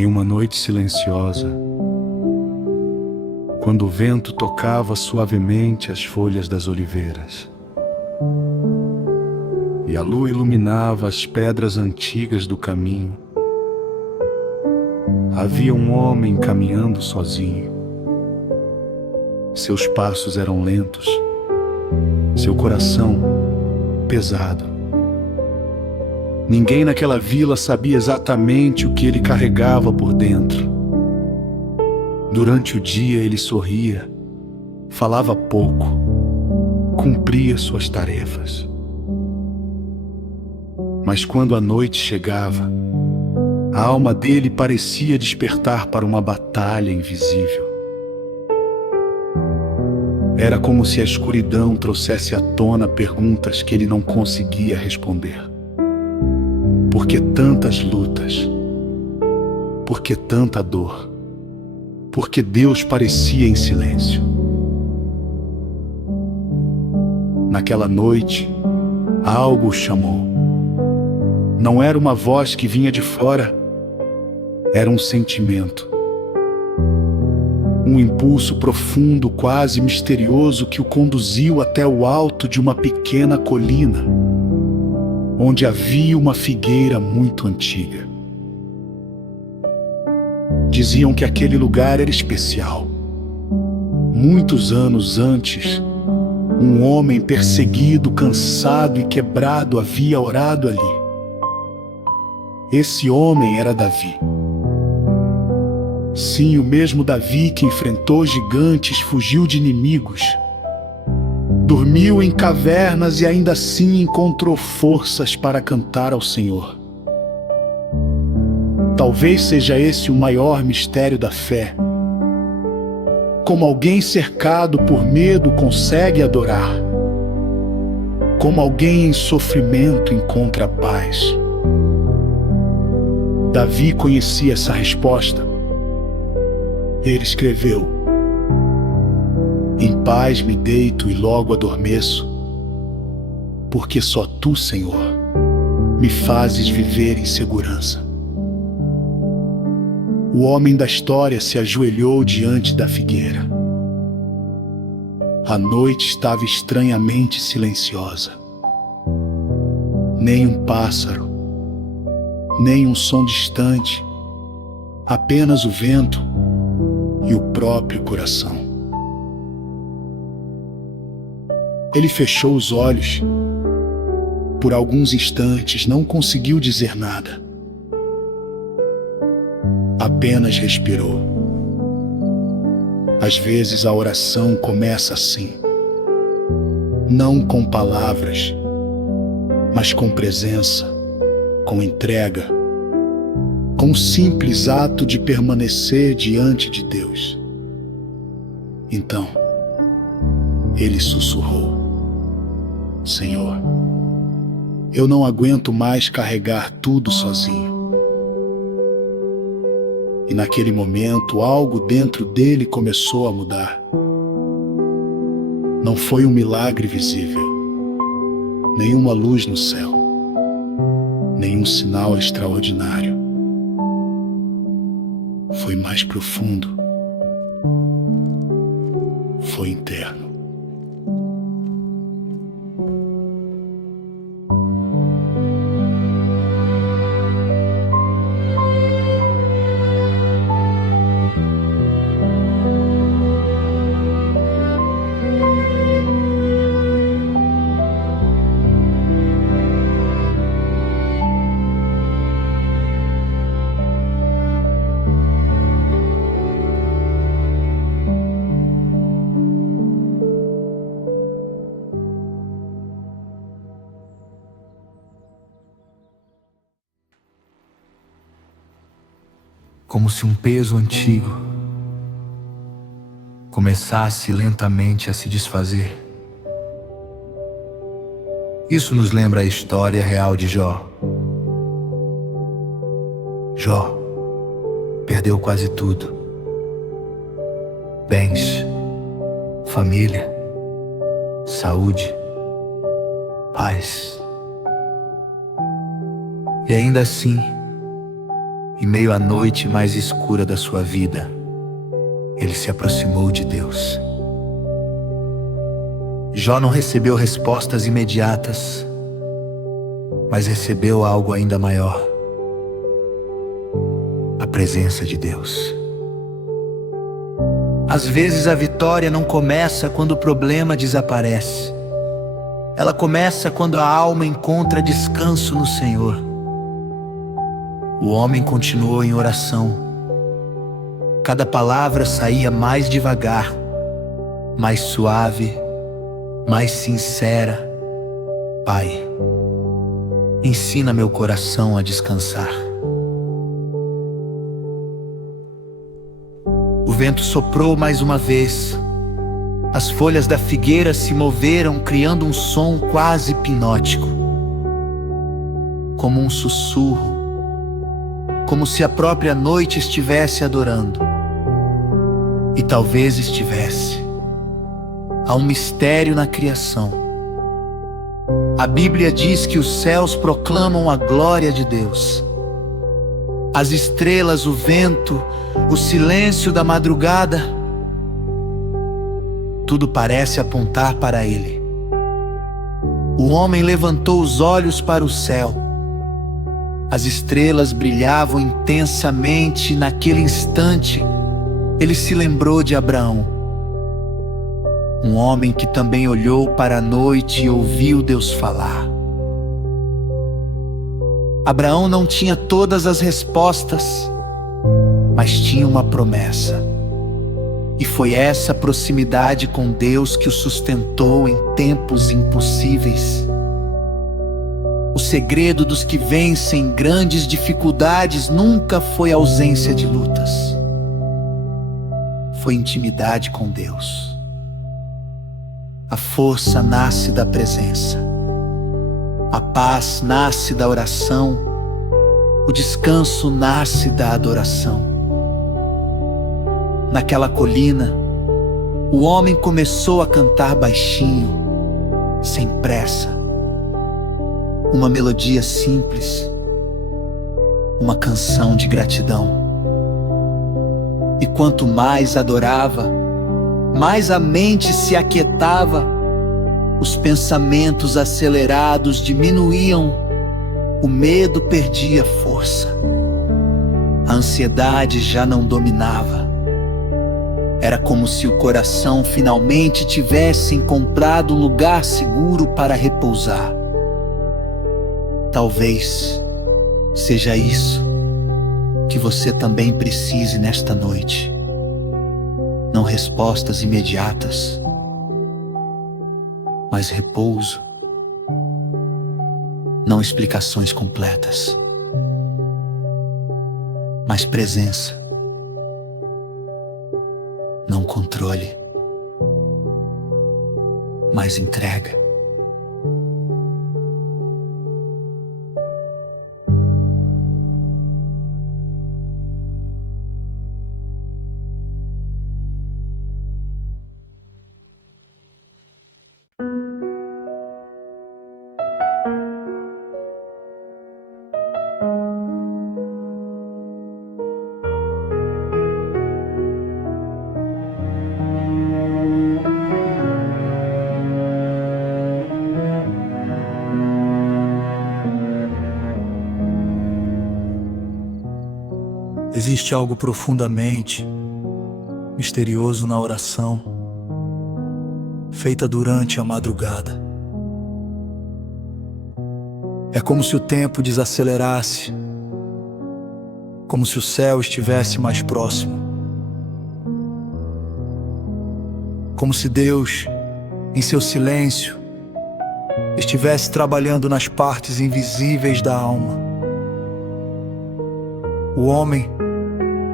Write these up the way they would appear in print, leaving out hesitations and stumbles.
Em uma noite silenciosa, quando o vento tocava suavemente as folhas das oliveiras e a lua iluminava as pedras antigas do caminho, havia um homem caminhando sozinho. Seus passos eram lentos, seu coração pesado. Ninguém naquela vila sabia exatamente o que ele carregava por dentro. Durante o dia ele sorria, falava pouco, cumpria suas tarefas. Mas quando a noite chegava, a alma dele parecia despertar para uma batalha invisível. Era como se a escuridão trouxesse à tona perguntas que ele não conseguia responder. Por que tantas lutas? Por que tanta dor? Por que Deus parecia em silêncio? Naquela noite, algo o chamou. Não era uma voz que vinha de fora, era um sentimento. Um impulso profundo, quase misterioso, que o conduziu até o alto de uma pequena colina, onde havia uma figueira muito antiga. Diziam que aquele lugar era especial. Muitos anos antes, um homem perseguido, cansado e quebrado havia orado ali. Esse homem era Davi. Sim, o mesmo Davi que enfrentou gigantes, fugiu de inimigos, dormiu em cavernas e ainda assim encontrou forças para cantar ao Senhor. Talvez seja esse o maior mistério da fé. Como alguém cercado por medo consegue adorar. Como alguém em sofrimento encontra paz. Davi conhecia essa resposta. Ele escreveu: em paz me deito e logo adormeço, porque só tu, Senhor, me fazes viver em segurança. O homem da história se ajoelhou diante da figueira. A noite estava estranhamente silenciosa. Nem um pássaro, nem um som distante, apenas o vento e o próprio coração. Ele fechou os olhos. Por alguns instantes não conseguiu dizer nada. Apenas respirou. Às vezes a oração começa assim, não com palavras, mas com presença, com entrega, com o simples ato de permanecer diante de Deus. Então, ele sussurrou: Senhor, eu não aguento mais carregar tudo sozinho. E naquele momento, algo dentro dele começou a mudar. Não foi um milagre visível, nenhuma luz no céu, nenhum sinal extraordinário. Foi mais profundo, foi interno. Como se um peso antigo começasse lentamente a se desfazer. Isso nos lembra a história real de Jó. Jó perdeu quase tudo: bens, família, saúde, paz. E ainda assim, Em meio à noite mais escura da sua vida, ele se aproximou de Deus. Jó não recebeu respostas imediatas, mas recebeu algo ainda maior: a presença de Deus. Às vezes a vitória não começa quando o problema desaparece. Ela começa quando a alma encontra descanso no Senhor. O homem continuou em oração. Cada palavra saía mais devagar, mais suave, mais sincera. Pai, ensina meu coração a descansar. O vento soprou mais uma vez. As folhas da figueira se moveram, criando um som quase hipnótico, como um sussurro, como se a própria noite estivesse adorando. E talvez estivesse. Há um mistério na criação. A Bíblia diz que os céus proclamam a glória de Deus. As estrelas, o vento, o silêncio da madrugada, tudo parece apontar para Ele. O homem levantou os olhos para o céu. As estrelas brilhavam intensamente. Naquele instante, ele se lembrou de Abraão, um homem que também olhou para a noite e ouviu Deus falar. Abraão não tinha todas as respostas, mas tinha uma promessa. E foi essa proximidade com Deus que o sustentou em tempos impossíveis. O segredo dos que vencem grandes dificuldades nunca foi ausência de lutas. Foi intimidade com Deus. A força nasce da presença. A paz nasce da oração. O descanso nasce da adoração. Naquela colina, o homem começou a cantar baixinho, sem pressa. Uma melodia simples, uma canção de gratidão. E quanto mais adorava, mais a mente se aquietava, os pensamentos acelerados diminuíam, o medo perdia força, a ansiedade já não dominava. Era como se o coração finalmente tivesse encontrado um lugar seguro para repousar. Talvez seja isso que você também precise nesta noite. Não respostas imediatas, mas repouso. Não explicações completas, mas presença. Não controle, mas entrega. Existe algo profundamente misterioso na oração, feita durante a madrugada. É como se o tempo desacelerasse, como se o céu estivesse mais próximo, como se Deus, em seu silêncio, estivesse trabalhando nas partes invisíveis da alma. O homem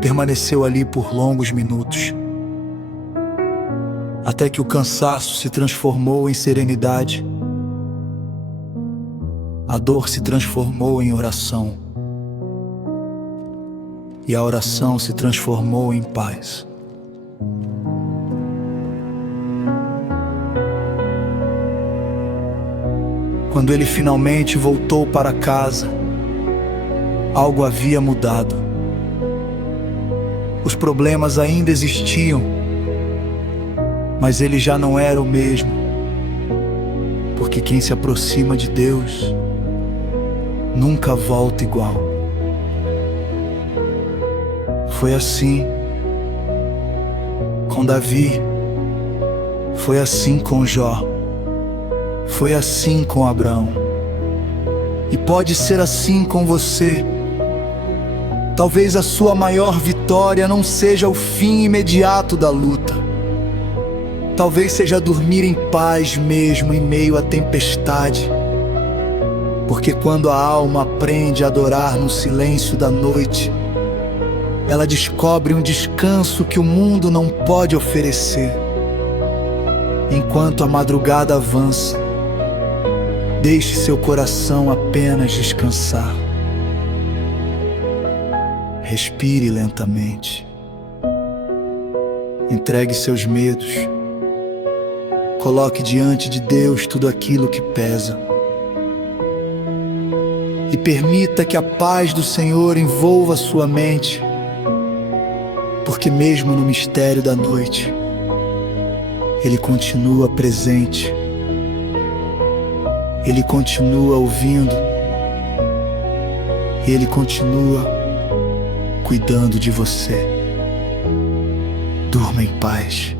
permaneceu ali por longos minutos, até que o cansaço se transformou em serenidade, a dor se transformou em oração, e a oração se transformou em paz. Quando ele finalmente voltou para casa, algo havia mudado. Os problemas ainda existiam, mas ele já não era o mesmo, porque quem se aproxima de Deus nunca volta igual. Foi assim com Davi, foi assim com Jó, foi assim com Abraão, e pode ser assim com você. Talvez a sua maior vitória não seja o fim imediato da luta. Talvez seja dormir em paz mesmo em meio à tempestade. Porque quando a alma aprende a adorar no silêncio da noite, ela descobre um descanso que o mundo não pode oferecer. Enquanto a madrugada avança, deixe seu coração apenas descansar. Respire lentamente. Entregue seus medos. Coloque diante de Deus tudo aquilo que pesa. E permita que a paz do Senhor envolva sua mente. Porque mesmo no mistério da noite, Ele continua presente. Ele continua ouvindo. E Ele continua cuidando de você. Durma em paz.